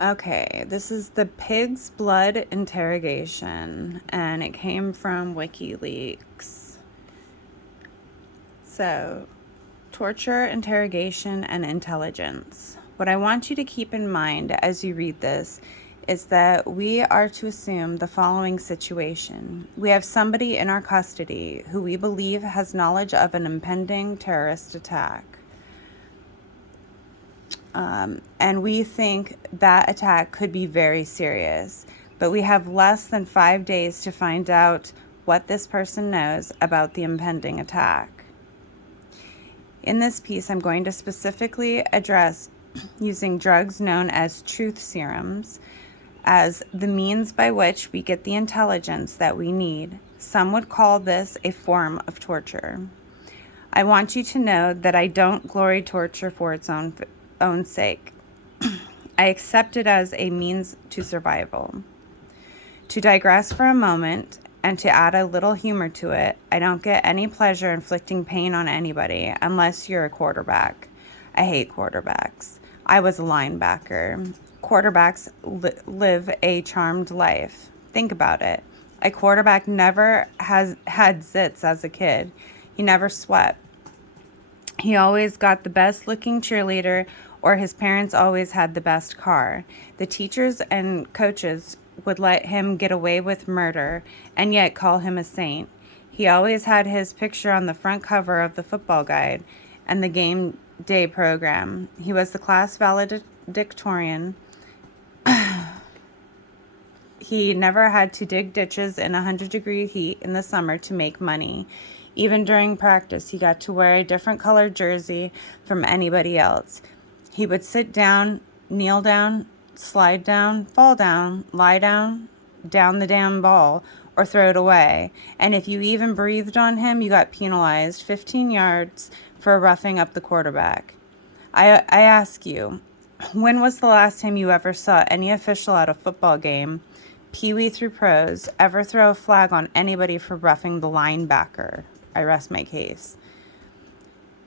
Okay, this is the pig's blood interrogation, and it came from WikiLeaks. So, torture, interrogation, and intelligence. What I want you to keep in mind as you read this is that we are to assume the following situation. We have somebody in our custody who we believe has knowledge of an impending terrorist attack. And we think that attack could be very serious, but we have less than 5 days to find out what this person knows about the impending attack. In this piece, I'm going to specifically address using drugs known as truth serums as the means by which we get the intelligence that we need. Some would call this a form of torture. I want you to know that I don't glory torture for its own sake. I accept it as a means to survival. To digress for a moment and to add a little humor to it, I don't get any pleasure inflicting pain on anybody unless you're a quarterback. I hate quarterbacks. I was a linebacker. Quarterbacks live a charmed life. Think about it. A quarterback never has had zits as a kid. He never sweat. He always got the best looking cheerleader, or his parents always had the best car. The teachers and coaches would let him get away with murder and yet call him a saint. He always had his picture on the front cover of the football guide and the game day program. He was the class valedictorian. He never had to dig ditches in 100-degree heat in the summer to make money. Even during practice, he got to wear a different colored jersey from anybody else. He would sit down, kneel down, slide down, fall down, lie down the damn ball, or throw it away. And if you even breathed on him, you got penalized 15 yards for roughing up the quarterback. I ask you, when was the last time you ever saw any official at a football game, Pee-wee through pros, ever throw a flag on anybody for roughing the linebacker? I rest my case.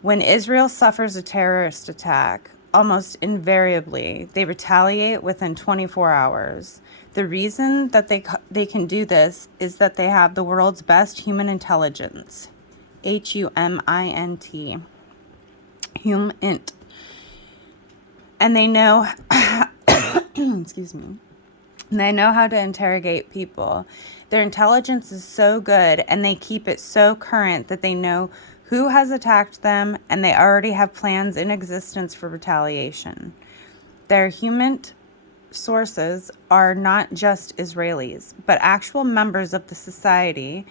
When Israel suffers a terrorist attack, almost invariably, they retaliate within 24 hours. The reason that they can do this is that they have the world's best human intelligence. HUMINT. HUMINT. And they know, excuse me, they know how to interrogate people. Their intelligence is so good and they keep it so current that they know who has attacked them and they already have plans in existence for retaliation. Their human sources are not just Israelis, but actual members of the society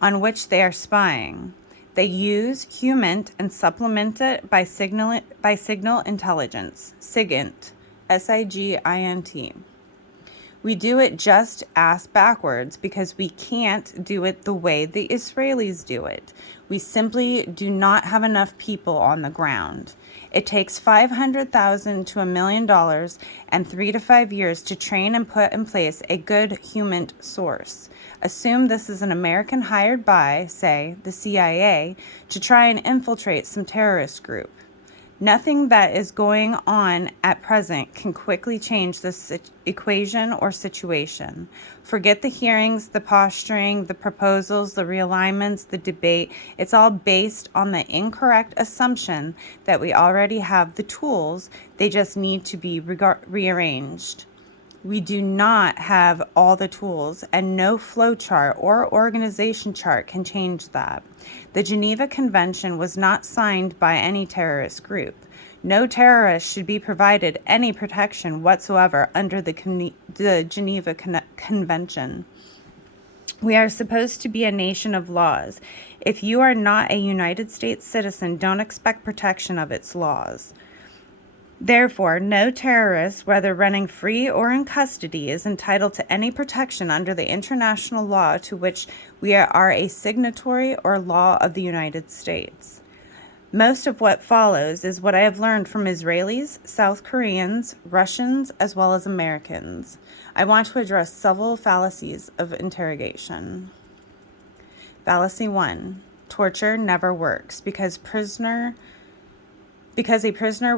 on which they are spying. They use HUMINT and supplement it by signal intelligence, SIGINT, SIGINT. We do it just ass backwards because we can't do it the way the Israelis do it. We simply do not have enough people on the ground. It takes $500,000 to $1 million and 3 to 5 years to train and put in place a good human source. Assume this is an American hired by, say, the CIA to try and infiltrate some terrorist group. Nothing that is going on at present can quickly change this equation or situation. Forget the hearings, the posturing, the proposals, the realignments, the debate. It's all based on the incorrect assumption that we already have the tools, they just need to be rearranged. We do not have all the tools, and no flowchart or organization chart can change that. The Geneva Convention was not signed by any terrorist group. No terrorist should be provided any protection whatsoever under the Geneva Convention. We are supposed to be a nation of laws. If you are not a United States citizen, don't expect protection of its laws. Therefore, no terrorist, whether running free or in custody, is entitled to any protection under the international law to which we are a signatory or law of the United States. Most of what follows is what I have learned from Israelis, South Koreans, Russians, as well as Americans. I want to address several fallacies of interrogation. Fallacy 1. Torture never works because a prisoner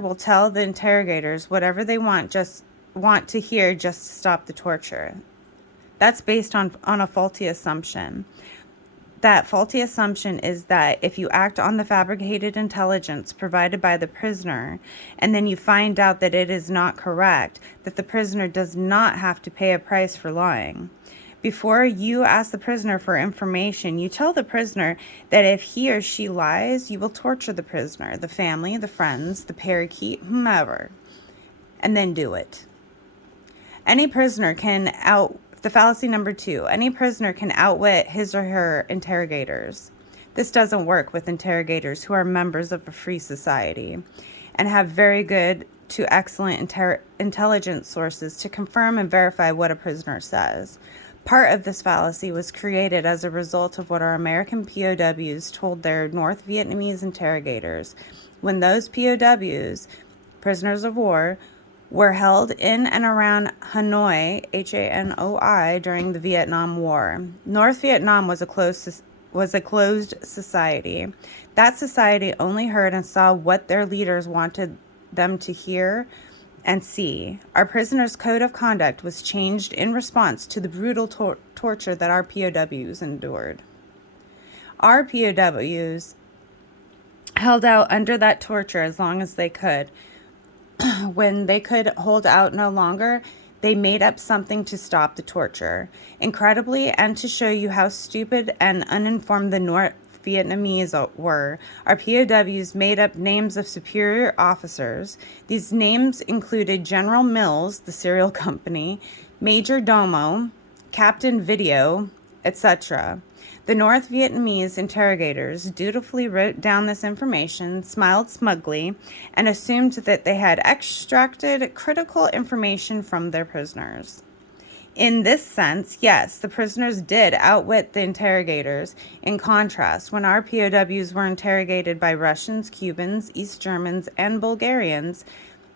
will tell the interrogators whatever they want just want to hear just to stop the torture. That's based on a faulty assumption. That faulty assumption is that if you act on the fabricated intelligence provided by the prisoner, and then you find out that it is not correct, that the prisoner does not have to pay a price for lying. Before you ask the prisoner for information, you tell the prisoner that if he or she lies, you will torture the prisoner, the family, the friends, the parakeet, whomever, and then do it. Any prisoner can The fallacy number 2, any prisoner can outwit his or her interrogators. This doesn't work with interrogators who are members of a free society and have very good to excellent intelligence sources to confirm and verify what a prisoner says. Part of this fallacy was created as a result of what our American POWs told their North Vietnamese interrogators when those POWs, prisoners of war, were held in and around Hanoi, Hanoi, during the Vietnam War. North Vietnam was a closed society. That society only heard and saw what their leaders wanted them to hear and see. Our prisoners' code of conduct was changed in response to the brutal torture that our POWs endured. Our POWs held out under that torture as long as they could. When they could hold out no longer, they made up something to stop the torture. Incredibly, and to show you how stupid and uninformed the North Vietnamese were, our POWs made up names of superior officers. These names included General Mills, the cereal company, Major Domo, Captain Video, etc. The North Vietnamese interrogators dutifully wrote down this information, smiled smugly, and assumed that they had extracted critical information from their prisoners. In this sense, yes, the prisoners did outwit the interrogators. In contrast, when our POWs were interrogated by Russians, Cubans, East Germans, and Bulgarians,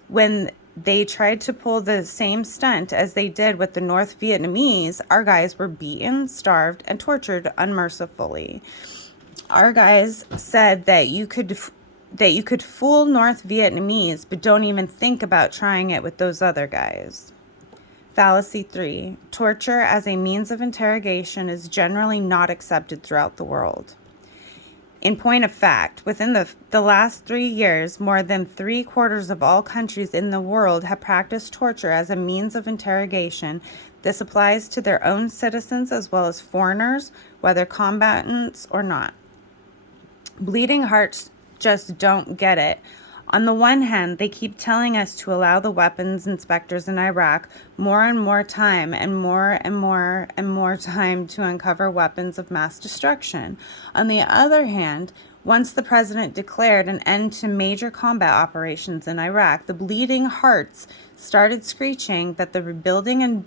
when they tried to pull the same stunt as they did with the North Vietnamese, our guys were beaten, starved, and tortured unmercifully. Our guys said that you could fool North Vietnamese, but don't even think about trying it with those other guys. Fallacy 3. Torture as a means of interrogation is generally not accepted throughout the world. In point of fact, within the last 3 years, more than 3/4 of all countries in the world have practiced torture as a means of interrogation. This applies to their own citizens as well as foreigners, whether combatants or not. Bleeding hearts just don't get it. On the one hand, they keep telling us to allow the weapons inspectors in Iraq more and more time and more and more and more time to uncover weapons of mass destruction. On the other hand, once the president declared an end to major combat operations in Iraq, the bleeding hearts started screeching that the rebuilding and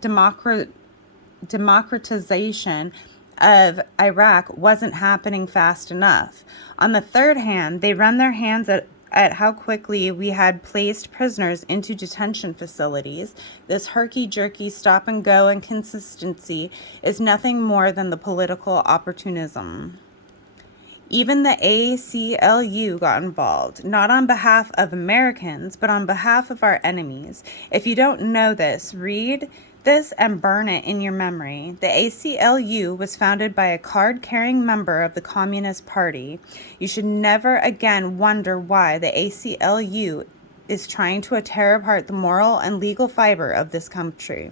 democratization of Iraq wasn't happening fast enough. On the third hand, they run their hands at how quickly we had placed prisoners into detention facilities. This herky-jerky stop-and-go inconsistency is nothing more than the political opportunism. Even the ACLU got involved, not on behalf of Americans, but on behalf of our enemies. If you don't know this, read this and burn it in your memory. The ACLU was founded by a card-carrying member of the Communist Party. You should never again wonder why the ACLU is trying to tear apart the moral and legal fiber of this country.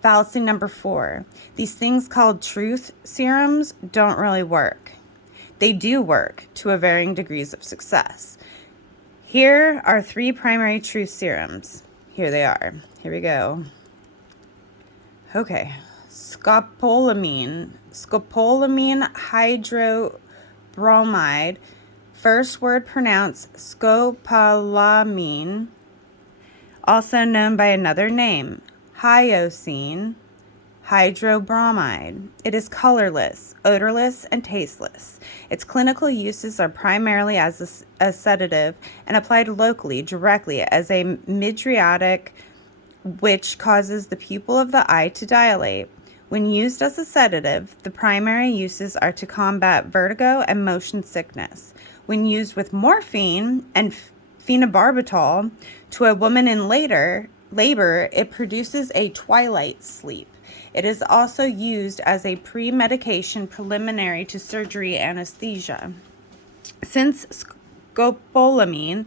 Fallacy number 4. These things called truth serums don't really work. They do work to a varying degrees of success. Here are 3 primary truth serums. Here they are. Here we go. Okay. Scopolamine hydrobromide, first word pronounced scopolamine, also known by another name, hyoscine hydrobromide. It is colorless, odorless, and tasteless. Its clinical uses are primarily as a sedative and applied locally, directly as a mydriatic, which causes the pupil of the eye to dilate. When used as a sedative, the primary uses are to combat vertigo and motion sickness. When used with morphine and phenobarbital to a woman in labor, it produces a twilight sleep. It is also used as a pre-medication preliminary to surgery anesthesia. Since scopolamine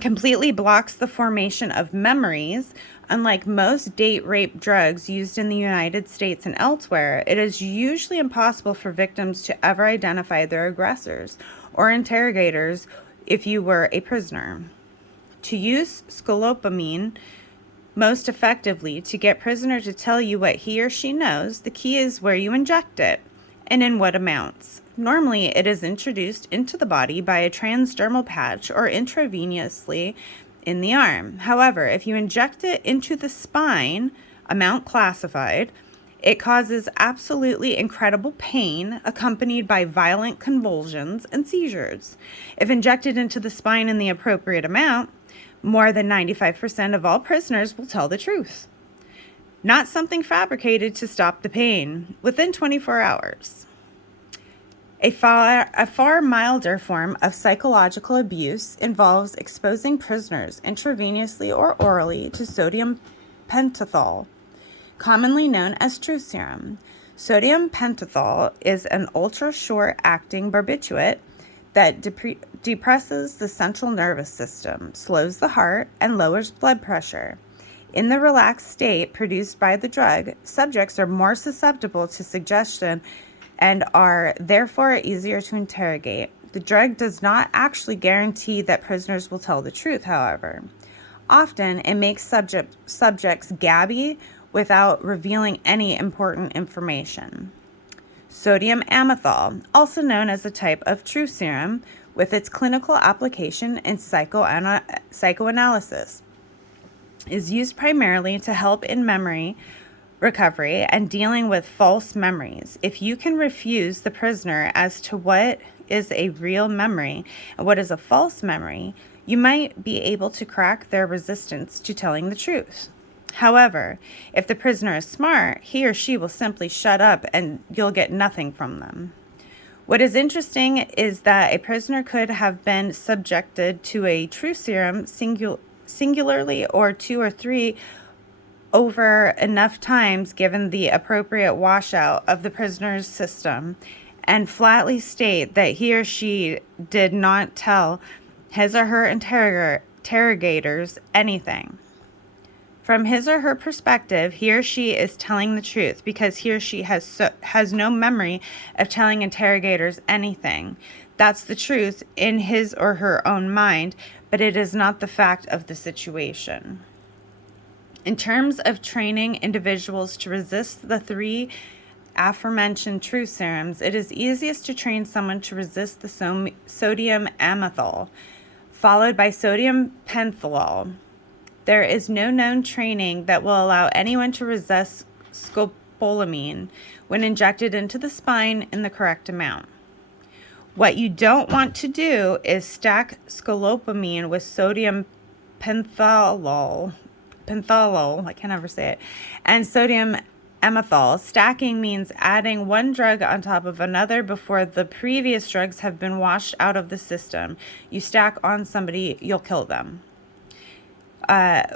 completely blocks the formation of memories, unlike most date rape drugs used in the United States and elsewhere, it is usually impossible for victims to ever identify their aggressors or interrogators if you were a prisoner. To use scopolamine most effectively to get prisoner to tell you what he or she knows, the key is where you inject it and in what amounts. Normally, it is introduced into the body by a transdermal patch or intravenously in the arm. However, if you inject it into the spine, amount classified, it causes absolutely incredible pain accompanied by violent convulsions and seizures. If injected into the spine in the appropriate amount, more than 95% of all prisoners will tell the truth. Not something fabricated to stop the pain within 24 hours. A far milder form of psychological abuse involves exposing prisoners intravenously or orally to sodium pentothal, commonly known as truth serum. Sodium pentothal is an ultra-short-acting barbiturate that depresses the central nervous system, slows the heart, and lowers blood pressure. In the relaxed state produced by the drug, subjects are more susceptible to suggestion and are therefore easier to interrogate. The drug does not actually guarantee that prisoners will tell the truth, however. Often, it makes subjects gabby without revealing any important information. Sodium amytal, also known as a type of truth serum, with its clinical application in psychoanalysis, is used primarily to help in memory recovery and dealing with false memories. If you can refuse the prisoner as to what is a real memory and what is a false memory, you might be able to crack their resistance to telling the truth. However, if the prisoner is smart, he or she will simply shut up and you'll get nothing from them. What is interesting is that a prisoner could have been subjected to a truth serum singularly or 2 or 3 over enough times given the appropriate washout of the prisoner's system and flatly state that he or she did not tell his or her interrogators anything. From his or her perspective, he or she is telling the truth because he or she has no memory of telling interrogators anything. That's the truth in his or her own mind, but it is not the fact of the situation. In terms of training individuals to resist the 3 aforementioned truth serums, it is easiest to train someone to resist the sodium amytal, followed by sodium pentothal. There is no known training that will allow anyone to resist scopolamine when injected into the spine in the correct amount. What you don't want to do is stack scopolamine with sodium pentothal, I can never say it, and sodium amytal. Stacking means adding one drug on top of another before the previous drugs have been washed out of the system. You stack on somebody, you'll kill them.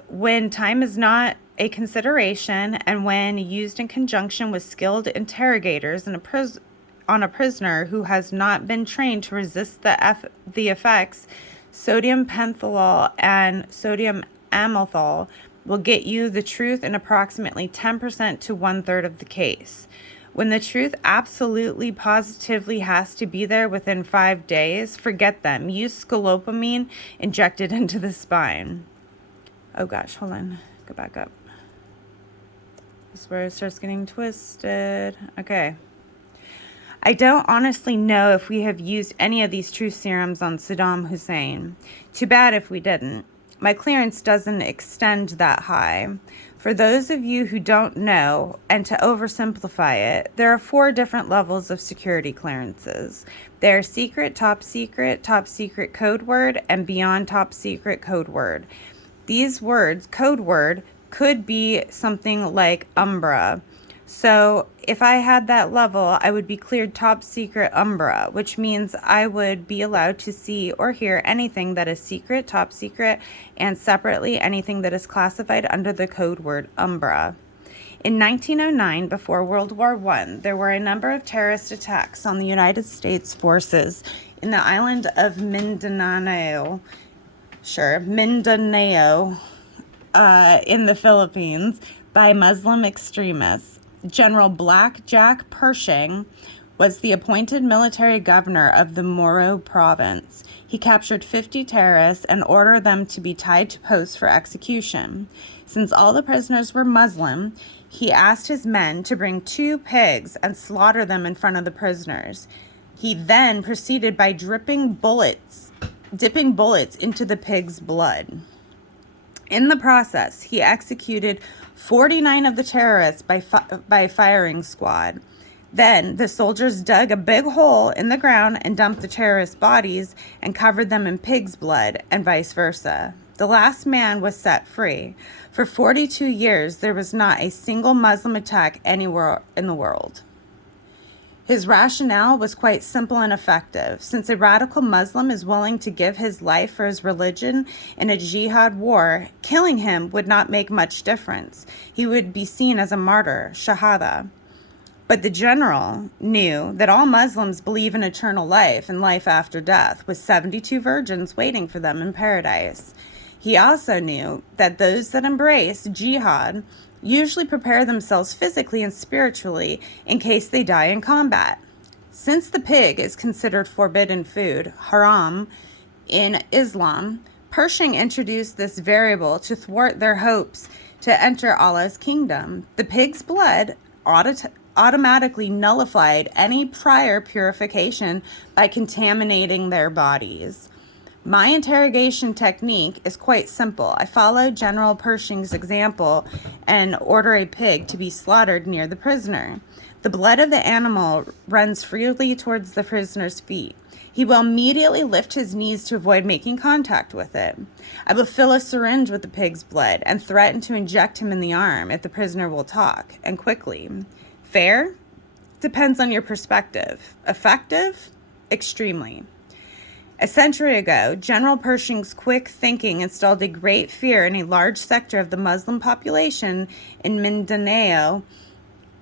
When time is not a consideration and when used in conjunction with skilled interrogators on a prisoner who has not been trained to resist the effects, sodium pentothal and sodium amytal will get you the truth in approximately 10% to 1/3 of the case. When the truth absolutely positively has to be there within 5 days, forget them. Use scopolamine injected into the spine. Oh gosh, hold on. Go back up. This is where it starts getting twisted. Okay. I don't honestly know if we have used any of these truth serums on Saddam Hussein. Too bad if we didn't. My clearance doesn't extend that high. For those of you who don't know, and to oversimplify it, there are 4 different levels of security clearances. They are secret, top secret code word, and beyond top secret code word. These words, code word, could be something like Umbra, So if I had that level, I would be cleared top secret Umbra, which means I would be allowed to see or hear anything that is secret, top secret, and separately anything that is classified under the code word Umbra. In 1909, before World War I, there were a number of terrorist attacks on the United States forces in the island of Mindanao, in the Philippines by Muslim extremists. General Black Jack Pershing was the appointed military governor of the Moro province. He captured 50 terrorists and ordered them to be tied to posts for execution. Since all the prisoners were Muslim, he asked his men to bring 2 pigs and slaughter them in front of the prisoners. He then proceeded by dipping bullets into the pig's blood. In the process, he executed 49 of the terrorists by firing squad. Then the soldiers dug a big hole in the ground and dumped the terrorists' bodies and covered them in pig's blood, and vice versa. The last man was set free. For 42 years, there was not a single Muslim attack anywhere in the world. His rationale was quite simple and effective. Since a radical Muslim is willing to give his life for his religion in a jihad war, killing him would not make much difference. He would be seen as a martyr, shahada. But the general knew that all Muslims believe in eternal life and life after death, with 72 virgins waiting for them in paradise. He also knew that those that embrace jihad usually prepare themselves physically and spiritually in case they die in combat. Since the pig is considered forbidden food, haram, in Islam, Pershing introduced this variable to thwart their hopes to enter Allah's kingdom. The pig's blood automatically nullified any prior purification by contaminating their bodies. My interrogation technique is quite simple. I follow General Pershing's example and order a pig to be slaughtered near the prisoner. The blood of the animal runs freely towards the prisoner's feet. He will immediately lift his knees to avoid making contact with it. I will fill a syringe with the pig's blood and threaten to inject him in the arm if the prisoner will talk, and quickly. Fair? Depends on your perspective. Effective? Extremely. A century ago, General Pershing's quick thinking installed a great fear in a large sector of the Muslim population in Mindanao,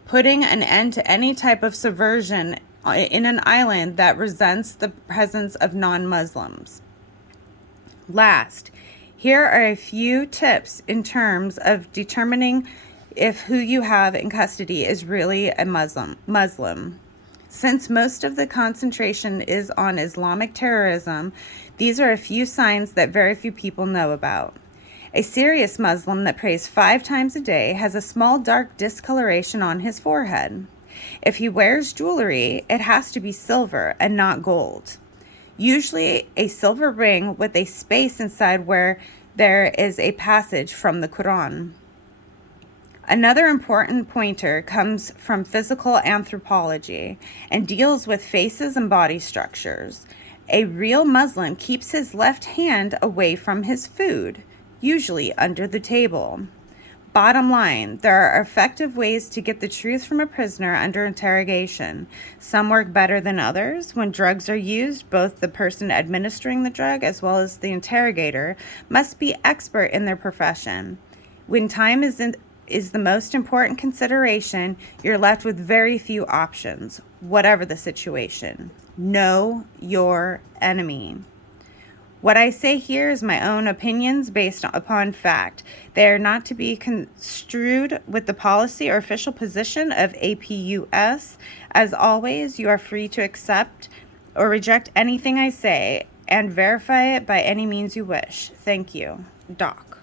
putting an end to any type of subversion in an island that resents the presence of non-Muslims. Last, here are a few tips in terms of determining if who you have in custody is really a Muslim. Since most of the concentration is on Islamic terrorism, these are a few signs that very few people know about. A serious Muslim that prays 5 times a day has a small dark discoloration on his forehead. If he wears jewelry, it has to be silver and not gold. Usually a silver ring with a space inside where there is a passage from the Quran. Another important pointer comes from physical anthropology and deals with faces and body structures. A real Muslim keeps his left hand away from his food, usually under the table. Bottom line, there are effective ways to get the truth from a prisoner under interrogation. Some work better than others. When drugs are used, both the person administering the drug as well as the interrogator must be expert in their profession. When time is the most important consideration, you're left with very few options, whatever the situation. Know your enemy. What I say here is my own opinions based upon fact. They are not to be construed with the policy or official position of APUS. As always, you are free to accept or reject anything I say and verify it by any means you wish. Thank you. Doc.